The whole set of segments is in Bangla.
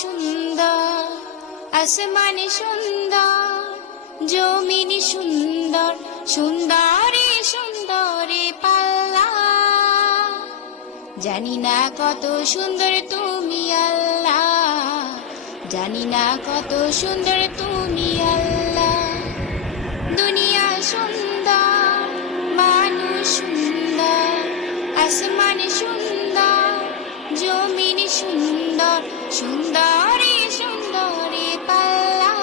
সুন্দর, আসমান সুন্দর, জমিন সুন্দর, সুন্দরে সুন্দরে পাল্লা। জানি না কত সুন্দর তুমি আল্লাহ, জানি না কত সুন্দর তুমি আল্লাহ। দুনিয়া সুন্দর, মানুষ সুন্দর, আসমান সুন্দর, জমিন সুন্দর, সুন্দরে সুন্দরে পাল্লা।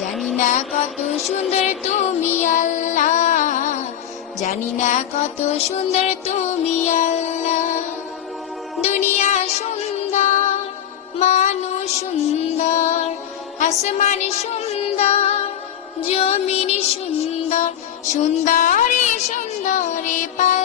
জানি না কত সুন্দর তুমি আল্লাহ, জানি না কত সুন্দর তুমি আল্লাহ। দুনিয়া সুন্দর, মানুষ সুন্দর, আসমান সুন্দর, জমিন সুন্দর, সুন্দরে সুন্দরে পাল্লা।